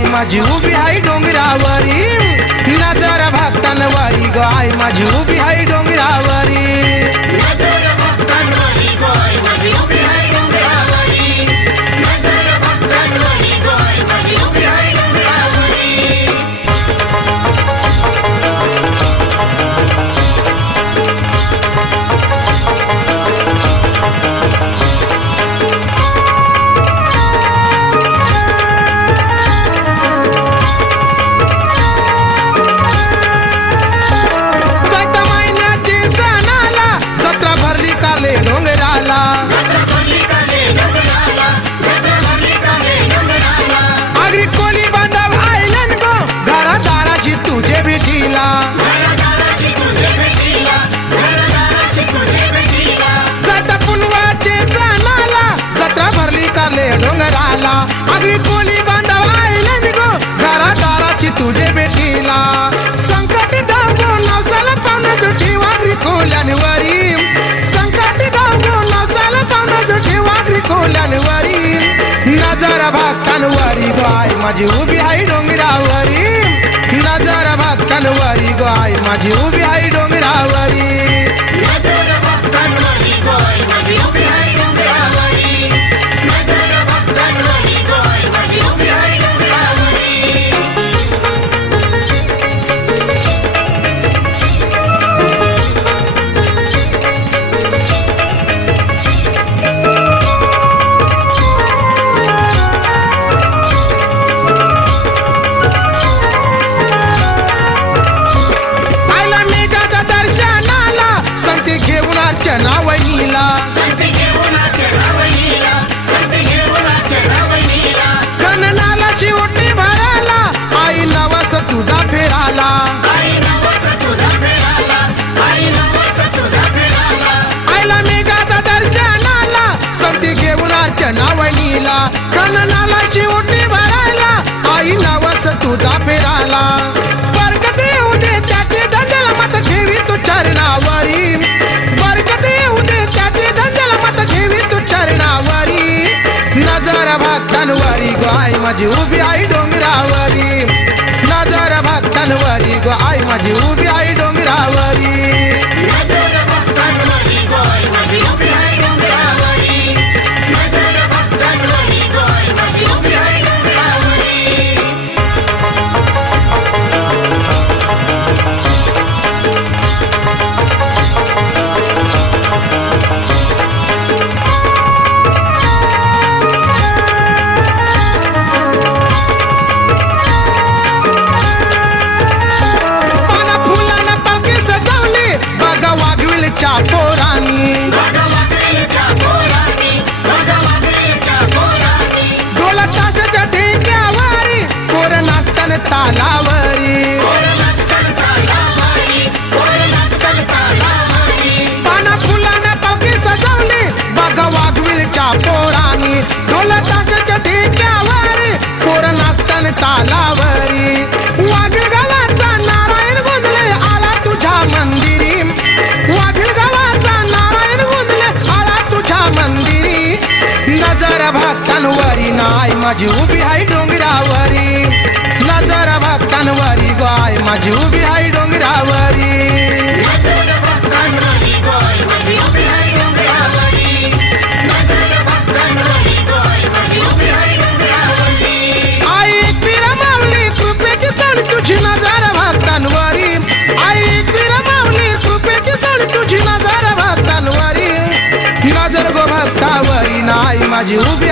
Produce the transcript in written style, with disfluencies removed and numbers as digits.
आई माझी उभी आहे डोंगरावरी, नजर भक्तांवरी ग आई माझी उभी आहे डोंगरावरी, नजर भक्तांवरी ग आई माझी उभी आहे डोंगरावरी, नजर भक्तांवरी ग आई माझी उभी आहे डोंगरावरी. आगरी कोली बांधव आयलन गो घरादाराची तुझे भेटीला, जाता पुलवाचे सणाला जत्रा भरली कारले डोंगराला. आगरी कोली बांधव आयलन गो घरादाराची तुझे भेटीला, संकट धावून नवसाला पानं जुठी वागरी कोल्यांवरी, संकट धावून नवसाला पानं जुठी वागरी कोल्यांवरी, नजर भक्तांवरी ग आई माझी उभी आहे डोंगरावरी, नजर भक्तांवरी ग आई माझी उभी आहे डोंगरावरी, नजर भक्तांवरी ग आई माझी उभी आहे डोंगरावरी, नजर भक्तांवरी ग आई माझी उभी आहे डोंगरावरी. नावहिला कननाला शिवटी भराला आई नवस तुझा फेराला, आईला मेघाचा दर्शनाला संती घेऊन नावहिला, कननाला शिवटी भराला आई नवस तुझा फेराला, बरकत येऊ दे त्याचे दंडल मत ठेवी तू चरणावरी, नजर भक्तांवरी ग आई माझी उभी आहे डोंगरावरी, नजर भक्तांवरी ग आई माझी उभी आहे डोंगरावरी, नजर भक्तांवरी ग आई माझी उभी आहे डोंगरावरी, नजर भक्तांवरी ग आई माझी उभी आहे डोंगरावरी. ढोलताच्या ढेक्यावरी कोर नाचतन तालावरी, पाना फुलानं पावकी सजवली बघ वाघविलच्या पोरांनी, ढोलताच्या ढेक्यावरी कोर नाचतन तालावरी, वाघील गावाचा नारायण गोंधळे आला तुझ्या मंदिरी, वाघील गावाचा नारायण गोंधळे आला तुझ्या मंदिरी, नजर भक्तांवरी ना आई माझी उभी आहे डोंगरावरी, नजर भक्तांवरी ग आई माझी उभी आहे डोंगरावरी, नजर भक्तांवरी ग आई माझी उभी आहे डोंगरावरी, नजर भक्तांवरी ग आई माझी उभी आहे डोंगरावरी. आई एकवीर माऊली कृपेची सोड तुझी नजर भक्तांवरी, आई एकवीर माऊली कृपेची सोड तुझी नजर भक्तांवरी, नजर गो भक्तावरी ना आई माझी उभी